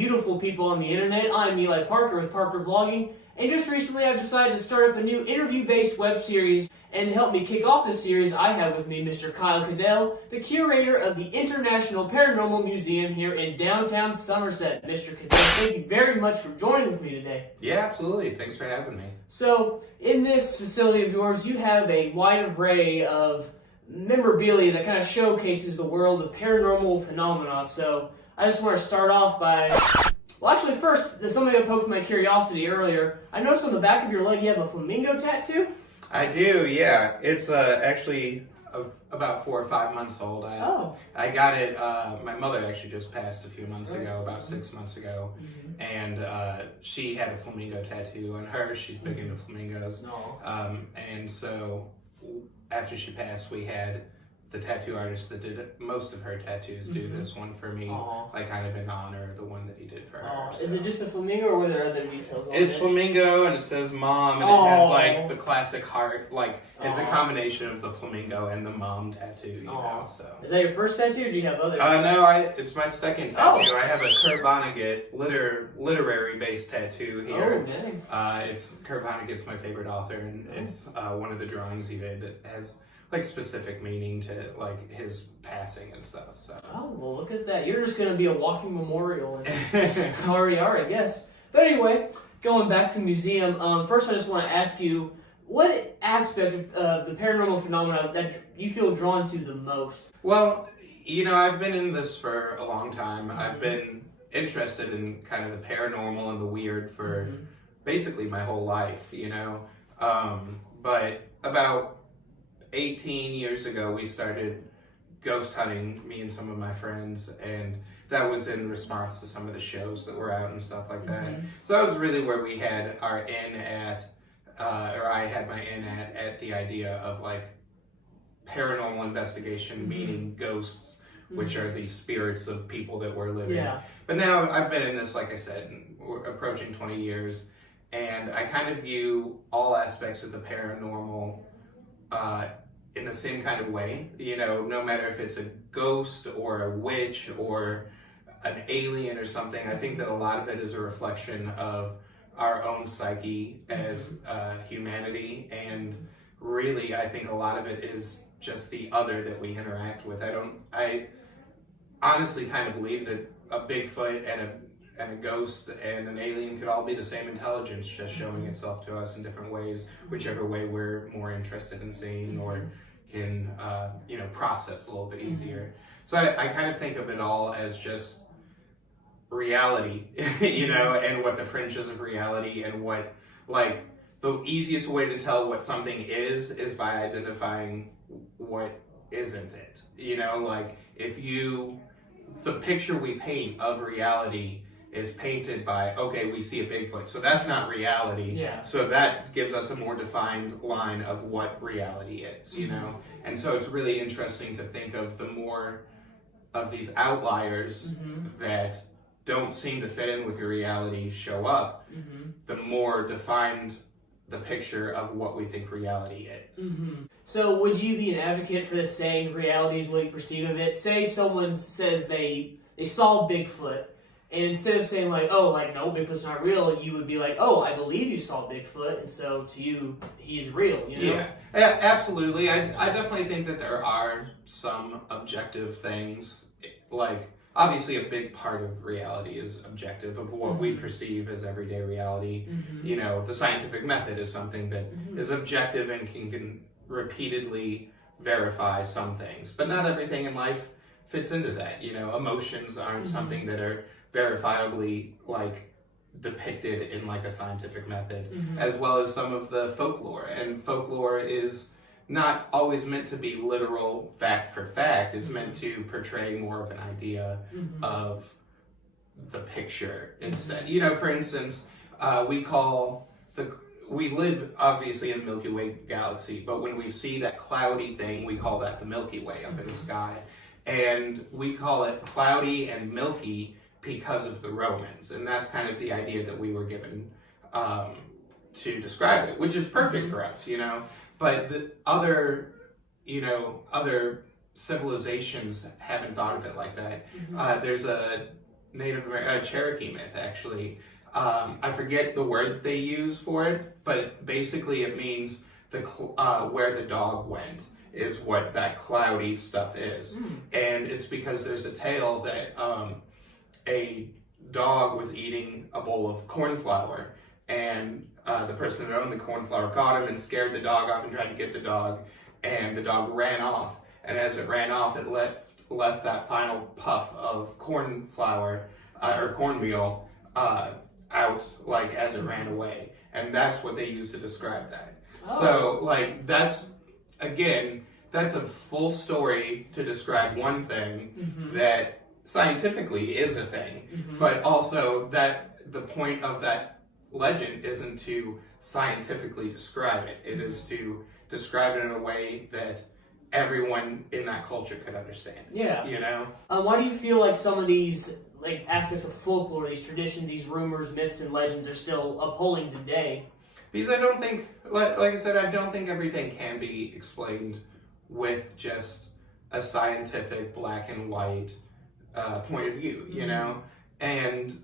beautiful people on the internet. I'm Eli Parker with Parker Vlogging, and just recently I've decided to start up a new interview-based web series, and to help me kick off this series, I have with me Mr. Kyle Kadel, the curator of the International Paranormal Museum here in downtown Somerset. Mr. Kadel, thank you very much for joining with me today. Yeah, absolutely. Thanks for having me. So, in this facility of yours, you have a wide array of memorabilia that kind of showcases the world of paranormal phenomena. So, I just want to start off by... Well, actually, first, there's something that poked my curiosity earlier. I noticed on the back of your leg you have a flamingo tattoo. I do, yeah. It's actually about 4 or 5 months old. I got it, my mother actually just passed a few months ago, about 6 months ago. And she had a flamingo tattoo on her. She's big into flamingos. And so after she passed, we had the tattoo artist that did most of her tattoos do this one for me, like kind of in honor of the one that he did for her. So. Is it just a flamingo, or were there other details on it? It's flamingo, and it says mom, and it has like the classic heart, like it's a combination of the flamingo and the mom tattoo, you know, so. Is that your first tattoo, or do you have others? No, it's my second tattoo. I have a Kurt Vonnegut literary-based tattoo here. Oh, dang. It's Kurt Vonnegut's my favorite author, and it's one of the drawings he did that has like specific meaning to like his passing and stuff. So. Oh, well, look at that. You're just going to be a walking memorial. Already are, I guess. But anyway, going back to the museum, first I just want to ask you, what aspect of the paranormal phenomena that you feel drawn to the most? Well, you know, I've been in this for a long time. I've been interested in kind of the paranormal and the weird for basically my whole life, you know. But about 18 years ago, we started ghost hunting, me and some of my friends, and that was in response to some of the shows that were out and stuff like that. So that was really where we had our in at, or I had my in at the idea of like paranormal investigation, meaning ghosts, which are the spirits of people that were living. But now I've been in this, like I said, we're approaching 20 years, and I kind of view all aspects of the paranormal in the same kind of way, you know, no matter if it's a ghost or a witch or an alien or something. I think that a lot of it is a reflection of our own psyche as humanity, and really I think a lot of it is just the other that we interact with. I honestly kind of believe that a Bigfoot and a ghost and an alien could all be the same intelligence, just showing itself to us in different ways, whichever way we're more interested in seeing or can, you know, process a little bit easier. So I kind of think of it all as just reality, you know, and what the fringes of reality, and what, like, the easiest way to tell what something is by identifying what isn't it. You know, like, the picture we paint of reality is painted by, okay, we see a Bigfoot, so that's not reality. So that gives us a more defined line of what reality is, you know? And so it's really interesting to think of the more of these outliers that don't seem to fit in with your reality show up, the more defined the picture of what we think reality is. So would you be an advocate for this saying reality is what you perceive of it? Say someone says they saw Bigfoot, and instead of saying like, oh, like, no, Bigfoot's not real, you would be like, oh, I believe you saw Bigfoot, and so to you, he's real, you know? Yeah, absolutely. I definitely think that there are some objective things, like, obviously a big part of reality is objective, of what we perceive as everyday reality. You know, the scientific method is something that is objective and can repeatedly verify some things, but not everything in life fits into that. You know, emotions aren't something that are verifiably like depicted in like a scientific method, as well as some of the folklore. And folklore is not always meant to be literal fact for fact. It's meant to portray more of an idea of the picture instead. You know, for instance, we live obviously in the Milky Way galaxy, but when we see that cloudy thing, we call that the Milky Way up in the sky. And we call it cloudy and milky because of the Romans. And that's kind of the idea that we were given to describe it, which is perfect for us, you know. But the other civilizations haven't thought of it like that. There's a Cherokee myth, actually. I forget the word that they use for it, but basically it means where the dog went is what that cloudy stuff is. And it's because there's a tale that a dog was eating a bowl of corn flour, and the person that owned the corn flour caught him and scared the dog off and tried to get the dog, and the dog ran off. And as it ran off, it left that final puff of corn flour or cornmeal out, like, as it ran away. And that's what they use to describe that. So, like, that's a full story to describe one thing that scientifically is a thing, but also that the point of that legend isn't to scientifically describe it. It is to describe it in a way that everyone in that culture could understand. Yeah. You know? Why do you feel like some of these aspects of folklore, these traditions, these rumors, myths, and legends are still upholding today? Because I don't think, like I said, I don't think everything can be explained with just a scientific black and white point of view, you know? And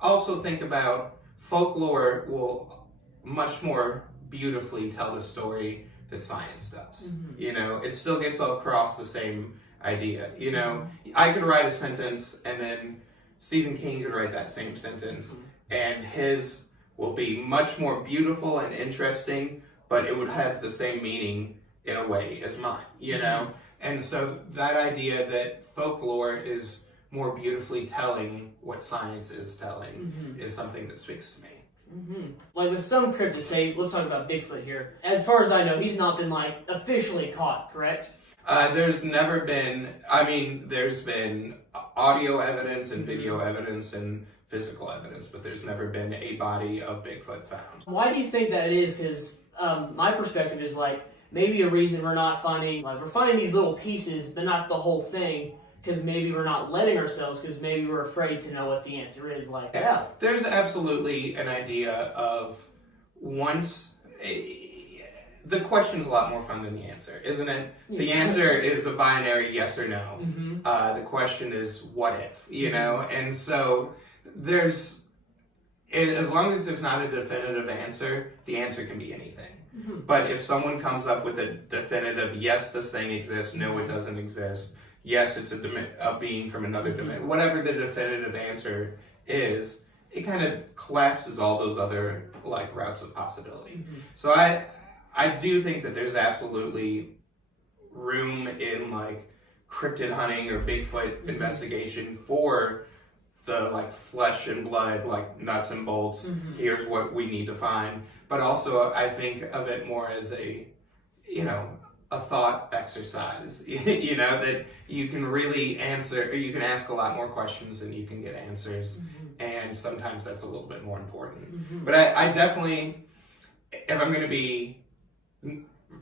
also think about folklore will much more beautifully tell the story that science does. You know, it still gets across the same idea. You know, I could write a sentence and then Stephen King could write that same sentence and his will be much more beautiful and interesting, but it would have the same meaning in a way as mine, you know? And so that idea that folklore is more beautifully telling what science is telling is something that speaks to me. Like with some cryptids, say, let's talk about Bigfoot here. As far as I know, he's not been officially caught, correct? There's never been, I mean, there's been audio evidence and video evidence and physical evidence, but there's never been a body of Bigfoot found. Why do you think that it is? Because my perspective is maybe a reason we're not finding, we're finding these little pieces, but not the whole thing, because maybe we're not letting ourselves, because maybe we're afraid to know what the answer is. There's absolutely an idea of the question's a lot more fun than the answer, isn't it? The answer is a binary yes or no. The question is what if, you know? And so as long as there's not a definitive answer, the answer can be anything. But if someone comes up with a definitive, yes, this thing exists, no, it doesn't exist, yes, it's a being from another dimension, whatever the definitive answer is, it kind of collapses all those other routes of possibility. So I do think that there's absolutely room in cryptid hunting or Bigfoot investigation for the flesh and blood, nuts and bolts. Here's what we need to find. But also I think of it more as a thought exercise, you know, that you can really answer, or you can ask a lot more questions than you can get answers. And sometimes that's a little bit more important. But I definitely, if I'm going to be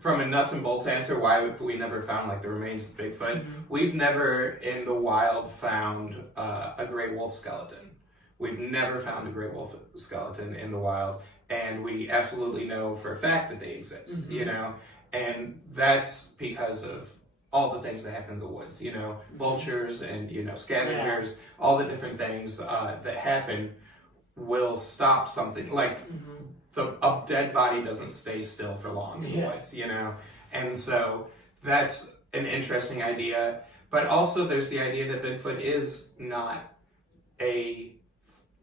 from a nuts and bolts answer, why have we never found the remains of Bigfoot? We've never in the wild found a gray wolf skeleton. We've never found a gray wolf skeleton in the wild, and we absolutely know for a fact that they exist, you know? And that's because of all the things that happen in the woods, you know, vultures and, you know, scavengers, all the different things that happen will stop something. A dead body doesn't stay still for long in the woods, you know? And so that's an interesting idea. But also there's the idea that Bigfoot is not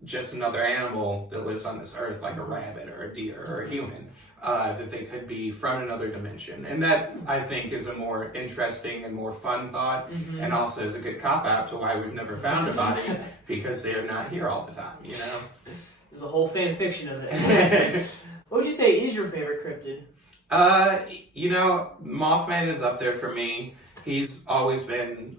just another animal that lives on this earth, like a rabbit or a deer or a human, that they could be from another dimension. And that, I think, is a more interesting and more fun thought, and also is a good cop-out to why we've never found a body, because they're not here all the time, you know? There's a whole fan fiction of it. What would you say is your favorite cryptid? You know, Mothman is up there for me. He's always been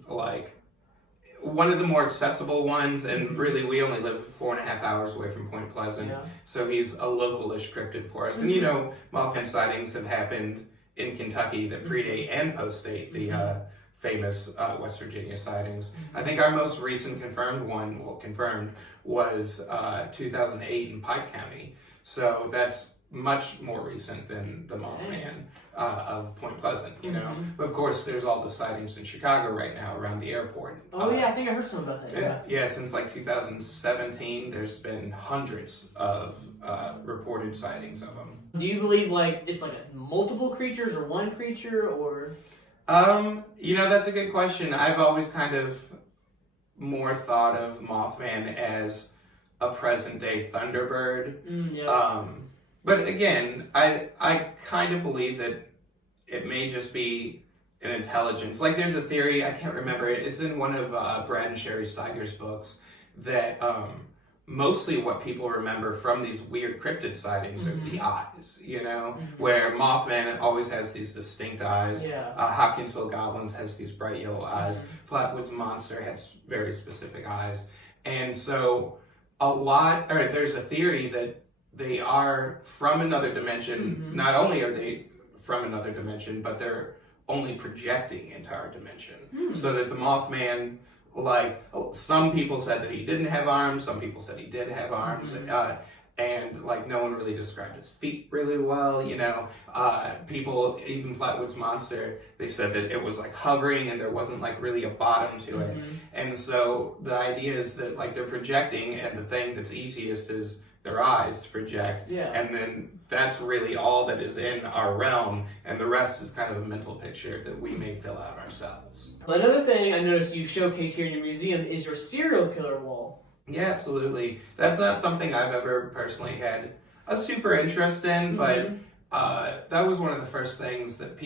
one of the more accessible ones, and really we only live 4.5 hours away from Point Pleasant, so he's a local-ish cryptid for us. And you know, Mothman sightings have happened in Kentucky that predate and post-date the famous West Virginia sightings. I think our most recent confirmed one, was 2008 in Pike County. So that's much more recent than the Mothman of Point Pleasant, you know. But of course, there's all the sightings in Chicago right now around the airport. Oh yeah, I think I heard something about that. Yeah, since like 2017, there's been hundreds of reported sightings of them. Do you believe like it's like multiple creatures or one creature or? You know, that's a good question. I've always kind of more thought of Mothman as a present day Thunderbird. But again, I kind of believe that it may just be an intelligence. Like there's a theory, I can't remember it, it's in one of Brad and Sherry Steiger's books, that mostly what people remember from these weird cryptid sightings are the eyes, you know, where Mothman always has these distinct eyes. Hopkinsville Goblins has these bright yellow eyes. Flatwoods Monster has very specific eyes. And so there's a theory that they are from another dimension. Not only are they from another dimension, but they're only projecting into our dimension. So that the Mothman, like, some people said that he didn't have arms, some people said he did have arms, and like no one really described his feet really well, you know. People, even Flatwoods Monster, they said that it was like hovering and there wasn't like really a bottom to it. And so the idea is that like they're projecting, and the thing that's easiest is their eyes to project, and then that's really all that is in our realm, and the rest is kind of a mental picture that we may fill out ourselves. Another thing I noticed you showcase here in your museum is your serial killer wall. Yeah, absolutely. That's not something I've ever personally had a super interest in, but that was one of the first things that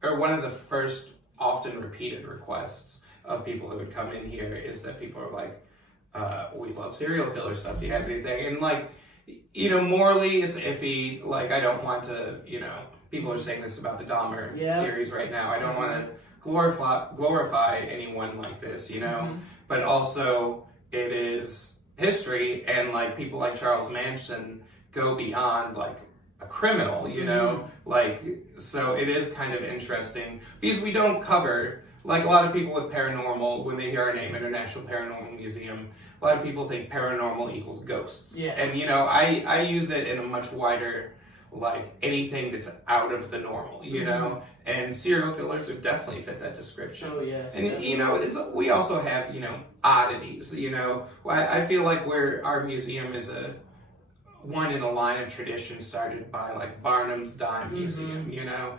one of the first often repeated requests of people who would come in here is that people are like, we love serial killer stuff. Do you have anything? And like, you know, morally it's iffy. Like, I don't want to, you know, people are saying this about the Dahmer series right now. I don't want to glorify anyone like this, you know, but also it is history, and like people like Charles Manson go beyond like a criminal, you know, like, so it is kind of interesting because we don't cover. Like a lot of people with paranormal, when they hear our name, International Paranormal Museum, a lot of people think paranormal equals ghosts. And you know, I use it in a much wider, like anything that's out of the normal, you know? And serial killers would definitely fit that description. And you know, we also have, you know, oddities, you know? I feel like our museum is a one in a line of tradition started by like Barnum's Dime Museum, you know?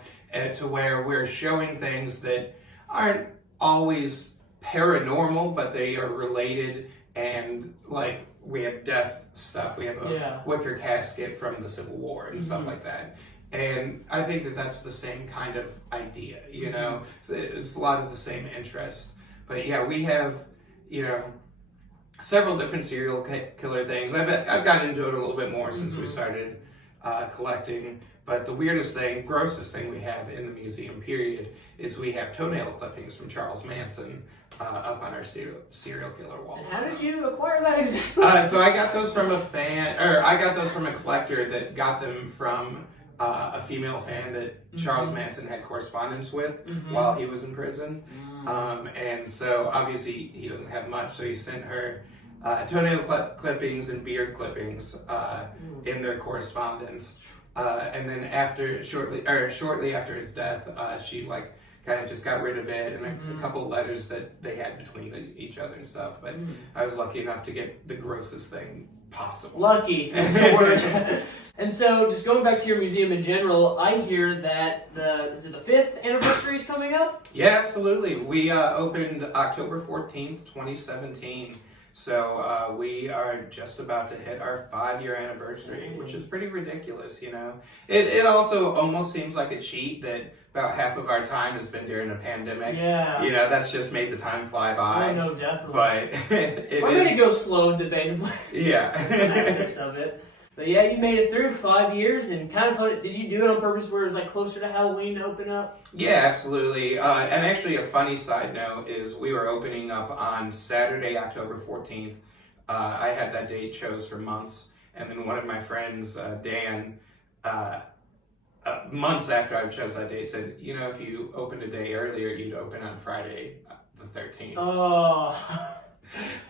To where we're showing things that aren't always paranormal, but they are related, and like we have death stuff, we have a wicker casket from the Civil War and stuff like that, and I think that that's the same kind of idea, you know. It's a lot of the same interest, but yeah, we have, you know, several different serial killer things. I've gotten into it a little bit more since we started collecting. But the weirdest thing, grossest thing we have in the museum, period, is we have toenail clippings from Charles Manson up on our serial killer wall. And how did you acquire that exactly? So I got those from I got those from a collector that got them from a female fan that Charles Manson had correspondence with while he was in prison. And so obviously he doesn't have much, so he sent her toenail clippings and beard clippings in their correspondence. And then shortly after his death, she like kind of just got rid of it, and a couple of letters that they had between each other and stuff. But I was lucky enough to get the grossest thing possible. Lucky, that's the word. And so, just going back to your museum in general, I hear that the 5th anniversary is coming up? Yeah, absolutely. We opened October 14th, 2017. So we are just about to hit our 5-year anniversary, which is pretty ridiculous, you know. It also almost seems like a cheat that about half of our time has been during a pandemic. Yeah. You know, that's just made the time fly by. Oh, no, definitely. But we're going to go slow, debatably. Yeah. Some aspects of it. But yeah, you made it through 5 years, and kind of fun. Did you do it on purpose where it was like closer to Halloween to open up? Yeah, absolutely. And actually, a funny side note is we were opening up on Saturday, October 14th. I had that date chose for months, and then one of my friends, Dan, months after I chose that date, said, you know, if you opened a day earlier, you'd open on Friday the 13th. Oh.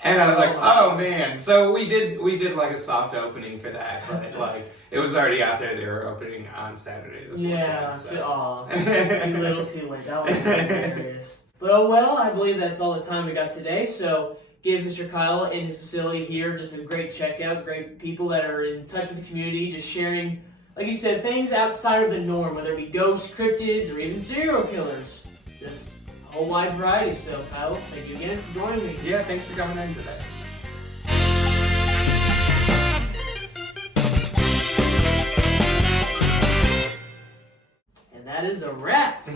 And I was like, oh man. So we did like a soft opening for that, but like it was already out there. They were opening on Saturday the 14th. Yeah, So. too little too late. That was hilarious. But oh well, I believe that's all the time we got today. So give Mr. Kyle and his facility here just a great checkout, great people that are in touch with the community, just sharing, like you said, things outside of the norm, whether it be ghosts, cryptids, or even serial killers. Just a whole wide variety. So Kyle, thank you again for joining me. Yeah, thanks for coming in today. And that is a wrap.